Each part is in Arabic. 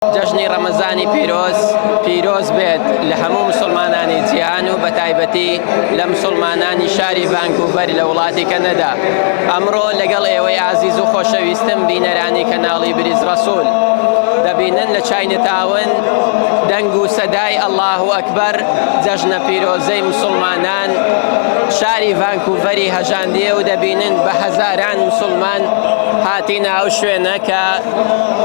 جەژنی ڕەمەزانی پیرۆز بێت لە هەموو مسلمانانی جیهان و بەتایبەتی لە مسلمانانی شاری ڤانکوڤەر لە وڵاتی کەنەدا. ئەمڕۆ لەگەڵ ئێوەی عازیز و خۆشەویستم بینەرانی کەناڵی بریز ڕەسوول دەبینن لە چاینەتاون دەنگ و سەدای ئەڵڵاهو ئەکبەر جەژنە پیرۆزەی مسلمانان شاری ڤانکوڤەری هەژاندیە و دەبینن بە هەزاران مسلمان هاتینە ئەو شوێنە کە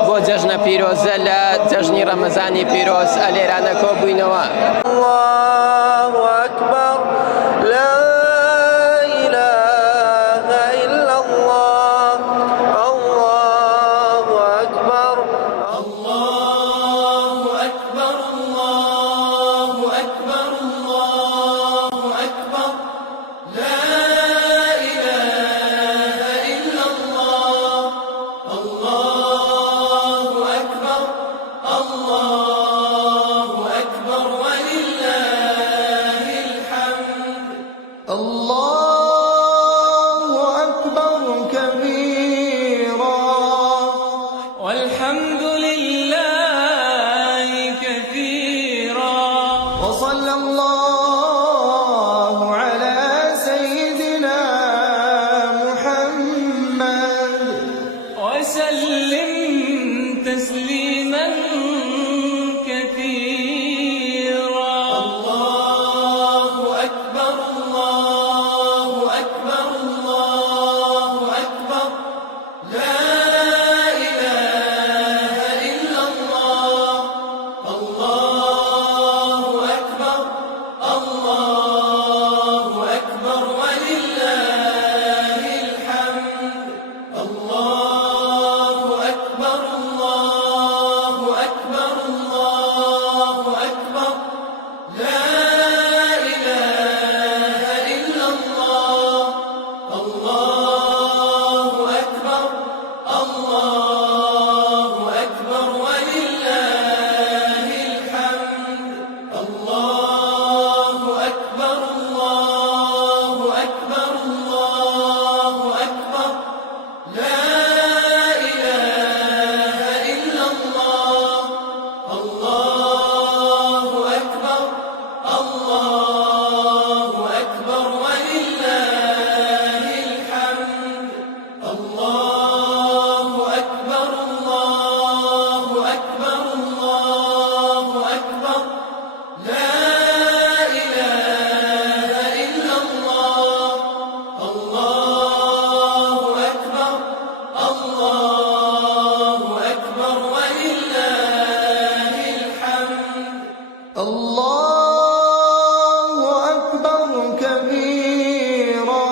بۆ جەژنە پیرۆزە لە جەژنی ڕەمەزانی پیرۆز ئەلێرانە کۆبووینەوە. الله أكبر لا إله إلا الله الله أكبر الله أكبر الله أكبر الله أكبر لا إله إلا الله الله أكبر الله أكبر ولله الحمد. الله أكبر كبيرا والحمد لله كثيرا وصلى الله على سيدنا محمد وسلم تسليما كثيرا. الله أكبر الله أكبر الله أكبر لا إله إلا الله الله أكبر الله أكبر ولله الحمد. الله أكبر الله أكبر الله أكبر لا إله إلا الله الله أكبر الله أكبر ولله الحمد. الله أكبر الله أكبر الله أكبر لا إله إلا الله الله أكبر الله أكبر ولله الحمد. الله أكبر الله أكبر الله أكبر لا إله إلا الله الله أكبر الله أكبر ولله الحمد. الله أكبر كبيرا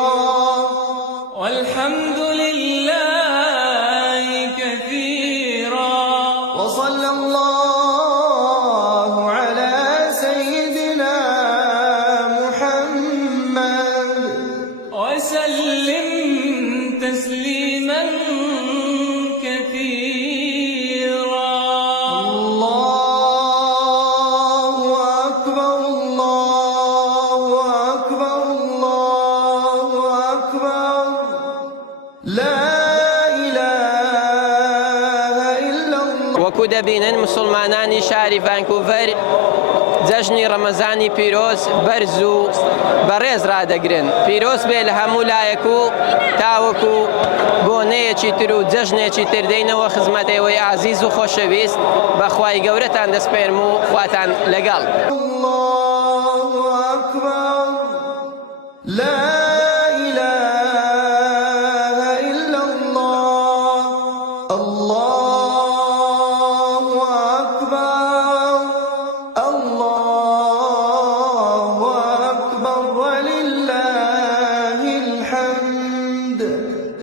والحمد لله كثيرا وصلى الله على سيدنا محمد وسلم تسليما كثيرا. الله أكبر الله أكبر الله أكبر لا إله إلا الله. وەکو دەبینن مسلمانانی شاری ڤانکوڤەر جەژنی ڕەمەزانی پیرۆز بەرز و بەڕێز ڕادەگرن. پیرۆز بێ لە هەموو لایەک و تاوەکو بۆنەیەکی تر و جەژنێکی تر دەینەوە خزمەت ئێوەی عازیز و خۆشەویست بەخوای گەورەتان دەسپێرم و خواتان لەگەڵ. الله أكبر لا